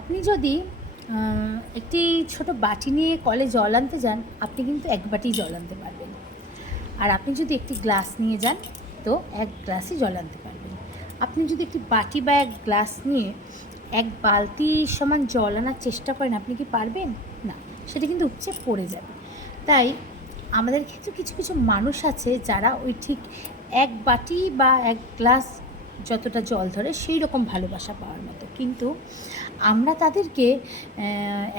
আপনি যদি একটি ছোট বাটি নিয়ে কলে জল আনতে যান, আপনি কিন্তু এক বাটি জল আনতে পারবেন। আর আপনি যদি একটি গ্লাস নিয়ে যান, তো এক গ্লাসই জল আনতে পারবেন। আপনি যদি একটি বাটি বা এক গ্লাস নিয়ে এক বালতি সমান জল আনার চেষ্টা করেন, আপনি কি পারবেন? না, সেটা কিন্তু উপচে পড়ে যাবে। তাই আমাদের ক্ষেত্রে কিছু কিছু মানুষ আছে যারা ওই ঠিক এক বাটি বা এক গ্লাস যতটা জল ধরে সেই রকম ভালোবাসা পাওয়ার মতো, কিন্তু আমরা তাদেরকে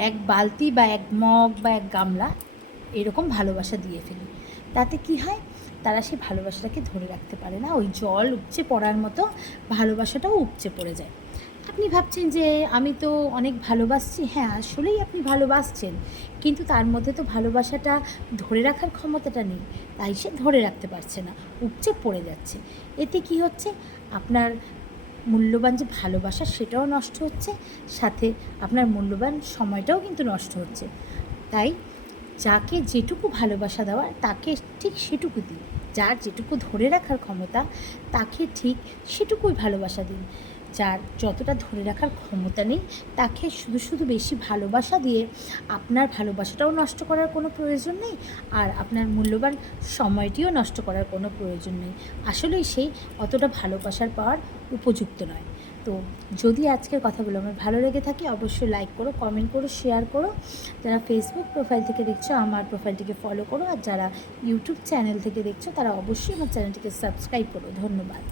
এক বালতি বা এক মগ বা এক গামলা এরকম ভালোবাসা দিয়ে ফেলি। তাতে কি হয়, তারা সেই ভালোবাসাটাকে ধরে রাখতে পারে না, ওই জল উপচে পড়ার মতো ভালোবাসাটাও উপচে পড়ে যায়। আপনি ভাবছেন যে আমি তো অনেক ভালোবাসছি, হ্যাঁ আসলেই আপনি ভালোবাসছেন, কিন্তু তার মধ্যে তো ভালোবাসাটা ধরে রাখার ক্ষমতাটা নেই, তাই সে ধরে রাখতে পারছে না, উপচে পড়ে যাচ্ছে। এতে কি হচ্ছে, আপনার মূল্যবান যে ভালোবাসা সেটাও নষ্ট হচ্ছে, সাথে আপনার মূল্যবান সময়টাও কিন্তু নষ্ট হচ্ছে। তাই যাকে যেটুকু ভালোবাসা দেওয়ার তাকে ঠিক সেটুকু দিন, যার যেটুকু ধরে রাখার ক্ষমতা তাকে ঠিক সেটুকুই ভালোবাসা দিন। যার যতটা ধরে রাখার ক্ষমতা নেই তাকে শুধু শুধু বেশি ভালোবাসা দিয়ে আপনার ভালোবাসাটাও নষ্ট করার কোনো প্রয়োজন নেই, আর আপনার মূল্যবান সময়টিও নষ্ট করার কোনো প্রয়োজন নেই। আসলেই সেই অতটা ভালোবাসার পাওয়ার উপযুক্ত নয়। তো যদি আজকের কথাগুলো আমার ভালো লেগে থাকে, অবশ্যই লাইক করো, কমেন্ট করো, শেয়ার করো। যারা ফেসবুক প্রোফাইল থেকে দেখছো আমার প্রোফাইলটিকে ফলো করো, আর যারা ইউটিউব চ্যানেল থেকে দেখছো তারা অবশ্যই আমার চ্যানেলটিকে সাবস্ক্রাইব করো। ধন্যবাদ।